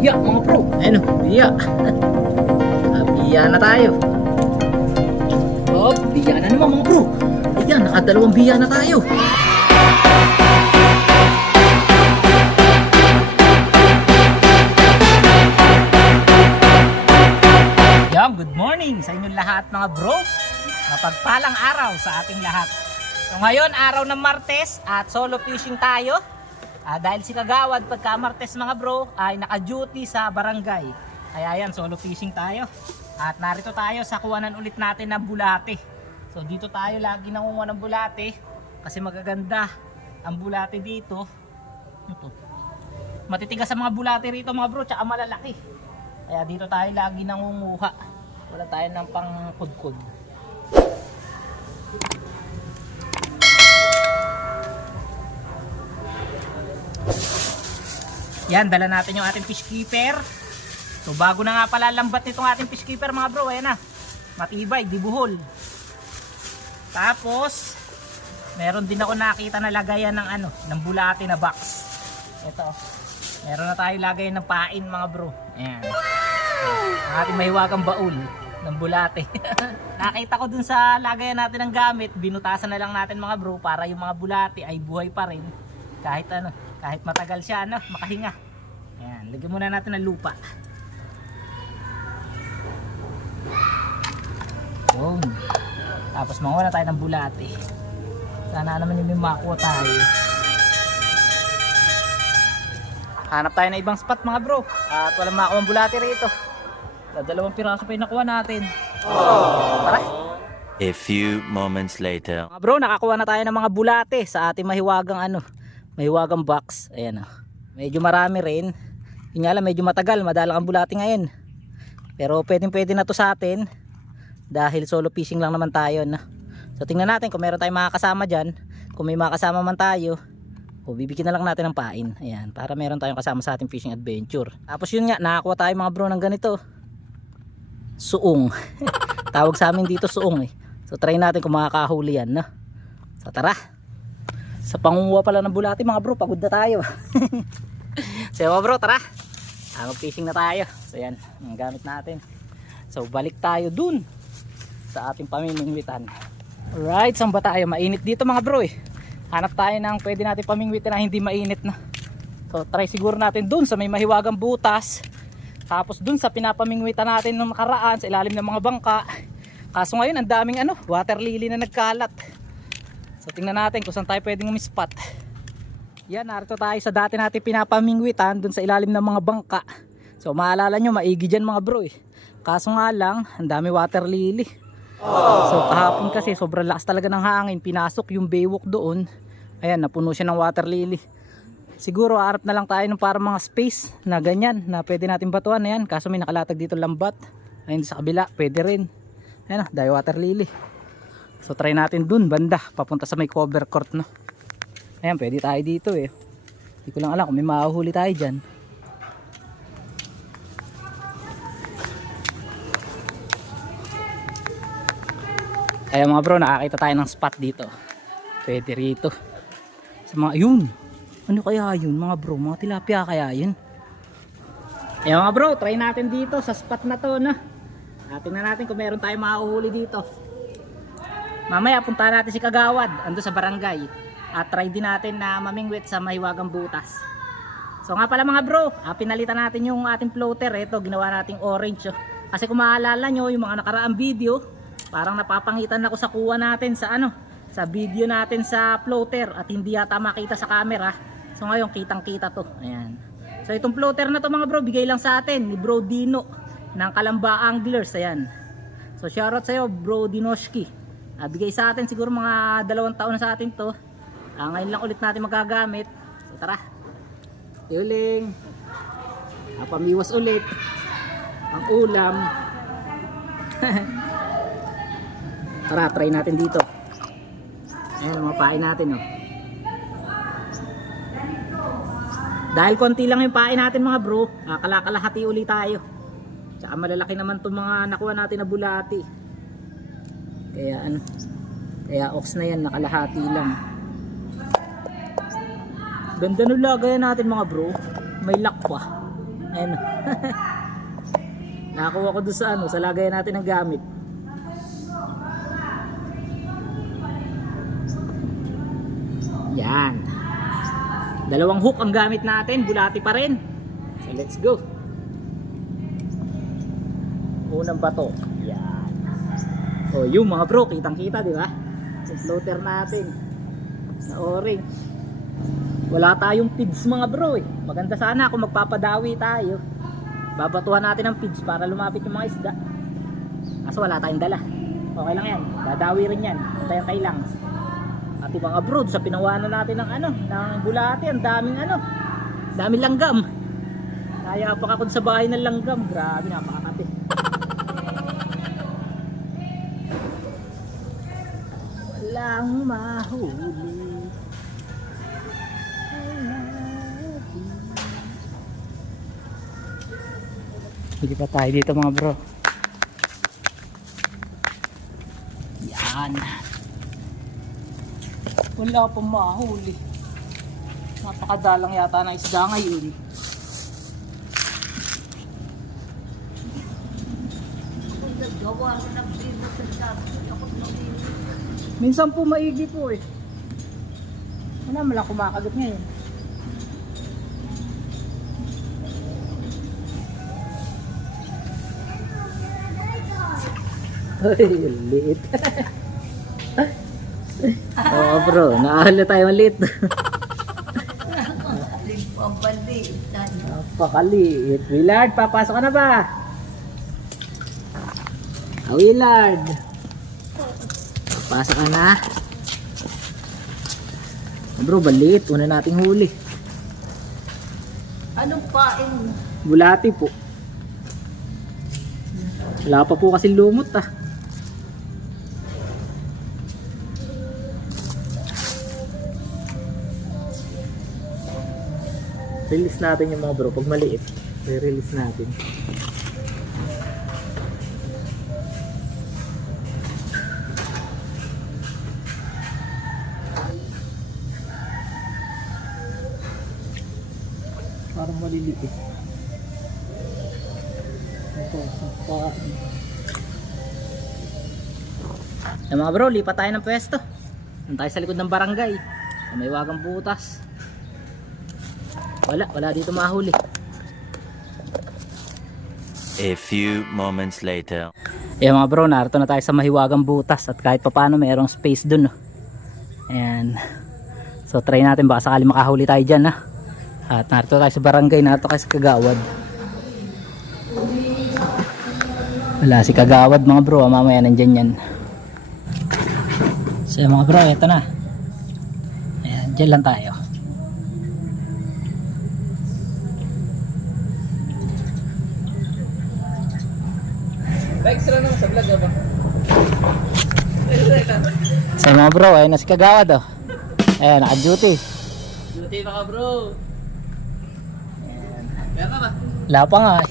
Biya mga bro. Ayun o, biya. Biya na tayo. Oh, biya na naman mga bro. Ayan, nakadalawang biya na tayo. Yan, good morning sa inyong lahat mga bro. Mapagpalang araw sa ating lahat. So ngayon, araw ng Martes at solo fishing tayo. Dahil si Kagawad pagka Martes mga bro ay naka-duty sa barangay. Kaya yan, solo fishing tayo. At narito tayo sa kuwanan ulit natin ng bulate. So dito tayo lagi nangunguha ng bulate kasi magaganda ang bulate dito. Ito. Matitigas sa mga bulate rito mga bro, tsaka malalaki. Kaya dito tayo lagi nangunguha. Wala tayo ng pangkudkod. Yan, dala natin yung ating fish keeper. So bago na nga pala lambat nitong ating fish keeper mga bro, ayan na. Matibay, di buhol. Tapos meron din ako nakita na lagayan ng ng bulate na box. Ito. Meron na tayo lagayan ng pain mga bro. Ayan. Ang ating mahiwagang baul ng bulate. Nakita ko dun sa lagayan natin ng gamit, binutasan na lang natin mga bro para yung mga bulate ay buhay pa rin. Kahit matagal siya makahinga. Ayan, lagyan muna natin ng lupa. Boom. Tapos manguha na tayo ng bulate. Sana naman yung makuha tayo. Hanap tayo ng ibang spot mga bro. At walang makuha ng bulate rito. Dalawang piraso pa yung nakuha natin. Tara. A few moments later. Mga bro, nakakuha na tayo ng mga bulate sa ating mahiwagang box. Ayan o. Medyo marami rin. Yun nga lang, medyo matagal, madalang ang bulate ngayon. Pero pwede na to sa atin dahil solo fishing lang naman tayo So tingnan natin kung meron tayong makakasama dyan. Kung may makakasama man tayo, bibigyan na lang natin ng pain. Ayan, para meron tayong kasama sa ating fishing adventure. Tapos yun nga, nakakuha tayo mga bro ng ganito. Suong. Tawag sa amin dito suong eh. So try natin kung makakahuli yan So tara. Sa pangunguha pala ng bulate mga bro, pagod na tayo. So mga bro, tara. Mag-fishing na tayo. So yan, ang gamit natin. So balik tayo dun sa ating pamimingwitan. Alright, saan ba tayo? Mainit dito mga bro eh. Hanap tayo ng pwede natin pamingwitan na hindi mainit na. So try siguro natin dun sa may mahiwagang butas. Tapos dun sa pinapamingwitan natin nung nakaraan sa ilalim ng mga bangka. Kaso ngayon ang daming water lily na nagkalat. So tingnan natin kung saan tayo pwedeng umispot. Yan, narito tayo sa dati natin pinapamingwitan dun sa ilalim ng mga bangka. So maalala nyo, maigi dyan mga bro eh. Kaso nga lang, ang dami water lily. So kahapon kasi sobrang lakas talaga ng hangin, pinasok yung baywalk doon. Ayan, napuno siya ng water lily. Siguro harap na lang tayo ng para mga space na ganyan na pwede natin batuan. Ayan, kaso may nakalatag dito lambat. Ayun sa kabila, pwede rin. Ayan dahil water lily. So try natin dun banda, papunta sa may cover court Ayan, pwede tayo dito eh. Hindi ko lang alam kung may mahuhuli tayo dyan. Ayan mga bro, nakakita tayo ng spot dito. Pwede rito. Sa mga, yun. Ano kaya yun mga bro? Mga tilapia kaya yun? Ayan mga bro, try natin dito sa spot na to tingnan natin kung meron tayong mahuhuli dito. Mamaya punta natin si Kagawad ando sa barangay. At try din natin na mamingwit sa mahiwagang butas. So nga pala mga bro, pinalitan natin yung ating floater. Ito, ginawa nating orange Kasi kung maalala nyo yung mga nakaraang video, parang napapangitan ako sa kuha natin sa sa video natin sa floater at hindi yata makita sa camera. So ngayon kitang kita to. Ayan. So itong floater na to mga bro, bigay lang sa atin ni Bro Dino ng Kalamba Anglers. Ayan. So shoutout sa iyo Bro Dinoshki. Bigay sa atin siguro mga 2 taon na sa atin to. Ngayon lang ulit natin magagamit. So tara. Yuling. Pamiwas ulit. Ang ulam. Tara, try natin dito. Ayan, mga pain natin Dahil konti lang yung pain natin mga bro, kalakalahati ulit tayo. Tsaka malalaki naman itong mga nakuha natin na bulati. Kaya ox na yan, nakalahati lang. Ganda nung lagayan natin mga bro. May lock pa. Ayun. Nakakuha ko doon sa ano, sa lagayan natin ng gamit. Yan. Dalawang hook ang gamit natin, bulati pa rin. So let's go. Unang bato. Yan. Oh, yung mga bro, kitang-kita, di ba? Yung floater natin na orange. Wala tayong pids mga bro eh. Maganda sana kung magpapadawi tayo. Babatuhan natin ang pids para lumapit yung mga isda. Kaso wala tayong dala. Okay lang yan. Dadawi rin yan. Antay-antay lang. At yung mga bro, sa pinawanan natin ng ano, ng bulati, ang daming ano, daming langgam. Kaya pa ako sa bahay ng langgam. Grabe, napakakati. Walang mahuli. Hindi pa tayo dito mga bro. Yan. Wala pang mahuli. Napakadalang yata ng isda ngayon. Minsan po maigi po eh. Wala mo lang kumakagat ngayon. Ay, liit. Oo bro, naahala tayo maliit. Napakaliit. Willard, papasok ka na ba? Willard, papasok ka na. Bro, maliit. Una nating huli. Anong pain? Bulati po. Wala pa po kasi lumot ah. Release natin yung mga bro. Pag maliit, i-release natin. Parang maliliit. Ito, sapa. Yung mga bro, lipat tayo ng pwesto. Nandun tayo sa likod ng barangay. Sa may wagang butas. Wala dito mahuli. A few moments later. Mga bro, narito na tayo sa mahiwagang butas at kahit papaano mayroong space dun. Ayan. So try natin baka sakali makahuli tayo dyan. At narito tayo sa barangay, narito tayo sa Kagawad. Wala si Kagawad mga bro, mamaya nandyan yan. So mga bro, eto na. Ayan, dyan lang tayo. Extra naman sa vlog ba? So mga bro, ayun na si Kagawad oh. Ayan, naka-duty. Duty pa ka bro. Meron ba? Wala pa nga eh.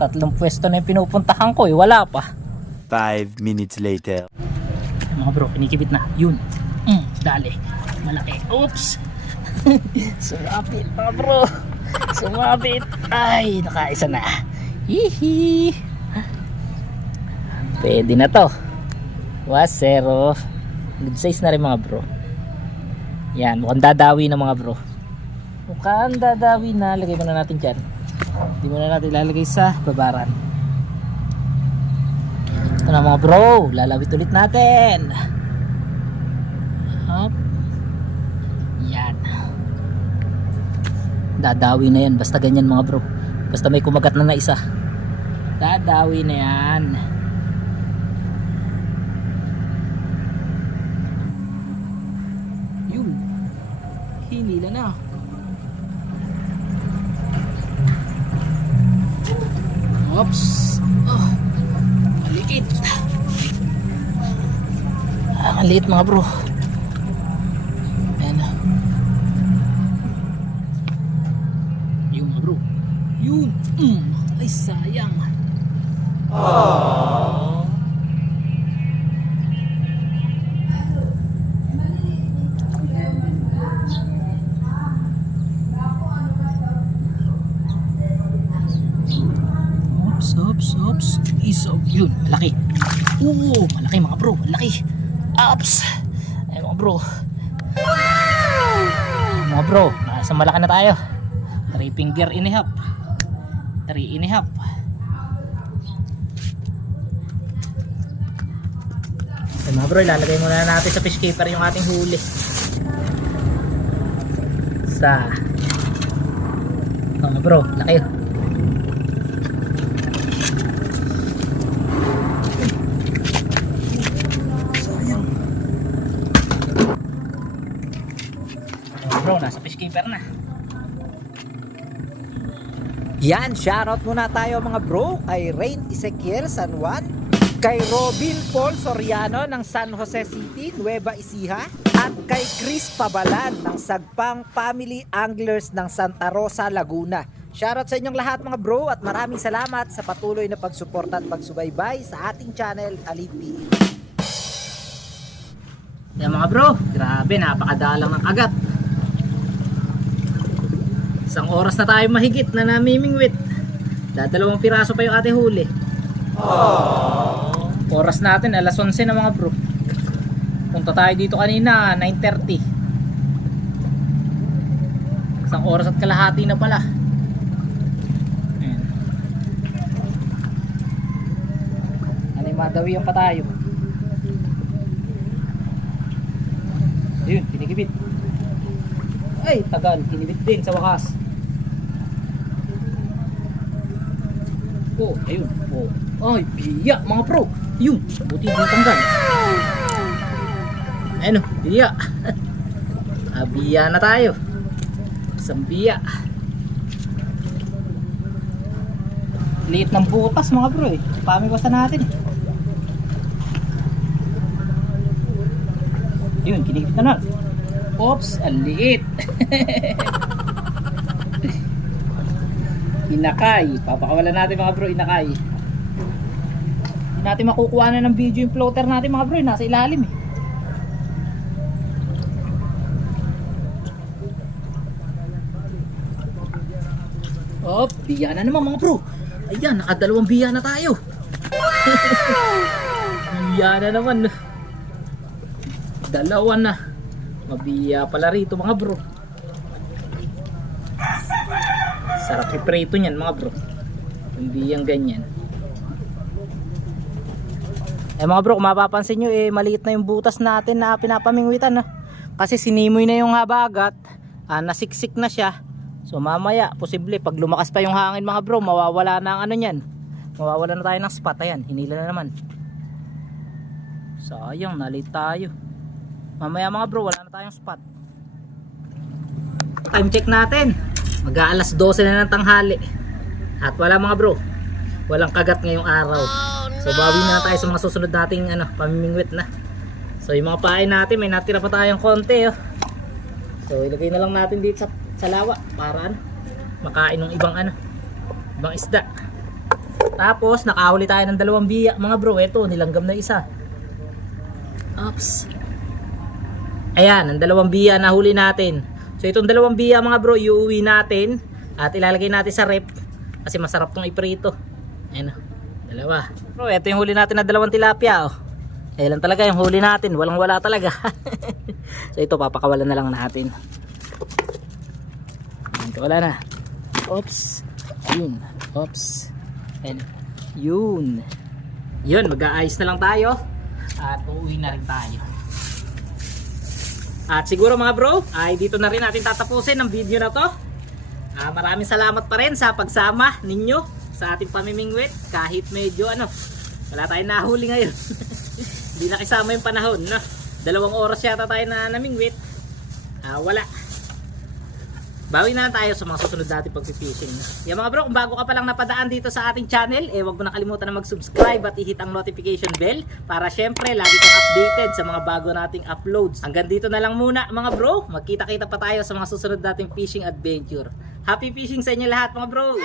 3 pwesto na yung pinupuntahan ko eh, wala pa. 5 minutes later. Mga bro, kinikibit na. Yun. Dali. Malaki. Oops. Sumabit mga bro. Sumabit. Ay, nakaisa na. Hihi. Pwede na to. Wasero. Good size na rin mga bro. Yan, mukhang dadawi na mga bro. Mukhang dadawi na. Lagay muna natin dyan. Hindi muna natin lalagay sa babaran. Ito na mga bro. Lalawit ulit natin. Hop. Yan. Dadawi na yan. Basta ganyan mga bro. Basta may kumagat na isa. Dadawi na yan. Yun. Hinila na. Oops. Oh. Maliit. Maliit mga bro. Ayan na. Yun mga bro. Yun. Ay sayang. Aww. Ops. Isaw. Yun, malaki. Oo, malaki mga bro, malaki. Ops. Ay mga bro. Mga bro, nasa malaki na tayo. 3 finger and a half. 3 and a half. Okay, mga bro, ilalagay muna natin sa fish keeper yung ating huli. Mga bro, laki. Sayang. Mga bro, nasa fish keeper na. Yan, shoutout muna tayo mga bro kay Rain Ezequiel San Juan, kay Robin Paul Soriano ng San Jose City, Nueva Ecija, at kay Chris Pabalan ng Sagpang Family Anglers ng Santa Rosa, Laguna. Shoutout sa inyong lahat mga bro at maraming salamat sa patuloy na pagsuporta at pagsubaybay sa ating channel Alipi. Yan mga bro, grabe, napakadalang ng kagat. 1 oras na tayo mahigit na namimingwit. Dadalawang piraso pa yung ating huli. Oras natin alas 11 na mga bro. Punta tayo dito kanina 9:30. 1 oras at kalahati na pala. Ayan. Madawiyan pa tayo. Ayun, kinigibit. Ay, tagal, kinibit din sa wakas. Oh, ayun. Oh. Ay, biya mga pro. Yun, buti hindi tanggal. Ayun, biya. Biya na tayo. Isang biya. Liit ng butas mga bro eh. Pamiwasan natin. Yun, kinigit na na. Oops, ang liit. Inakay. Papakawalan natin mga bro, inakay. Hindi natin makukuha na ng video yung floater natin mga bro. Nasa ilalim eh. Oh, biya na naman mga bro. Ayan, nakadalawang biya na tayo. Biya na naman. Dalawa na. Mabiya pala rito mga bro. Sarap iprito niyan mga bro. Yung biyang ganyan. Eh mga bro, kung mapapansin nyo eh maliit na yung butas natin na pinapamingwitan no? Kasi sinimoy na yung habagat, nasiksik na siya. So mamaya posible pag lumakas pa yung hangin mga bro, mawawala na ang ano niyan. Mawawala na tayo ng spot. Ayan, hinila na naman. Sayang, nalit tayo. Mamaya mga bro, wala na tayong spot. Time check natin. Mag-aalas 12 na ng tanghali. At wala mga bro, walang kagat ngayong araw. So bawi na tayo sa mga susunod nating pamimingwit na. So yung mga pain natin, may natira pa tayong konti oh. So ilagay na lang natin dito sa lawa para makain ng ibang ibang isda. Tapos nakahuli tayo ng 2 biya mga bro. Ito, nilanggam na isa. Oops. Ayan, ang 2 biya na huli natin. So itong 2 biya mga bro, iuwi natin at ilalagay natin sa rep kasi masarap tong iprito. Ayan o, 2. Bro, ito yung huli natin na 2 tilapia oh. Ayan lang talaga yung huli natin, walang wala talaga. So ito, papakawalan na lang natin. Ayan, wala na. Oops. Ayun. Oops. And yun. Yun, mag-aayos na lang tayo at uuwi na rin tayo. At siguro mga bro, ay dito na rin natin tatapusin ang video na to. Maraming salamat pa rin sa pagsama ninyo sa ating pamimingwit. Kahit medyo wala tayong nahuli ngayon. Hindi na kasama yung panahon. 2 oras yata tayo na namingwit. Wala. Bawi na tayo sa mga susunod natin pag-fishing. Yan mga bro, kung bago ka pa lang napadaan dito sa ating channel, wag mo na kalimutan na mag-subscribe at i-hit ang notification bell para syempre lagi kang updated sa mga bago nating uploads. Hanggang dito na lang muna mga bro. Magkita-kita pa tayo sa mga susunod nating fishing adventure. Happy fishing sa inyo lahat mga bro!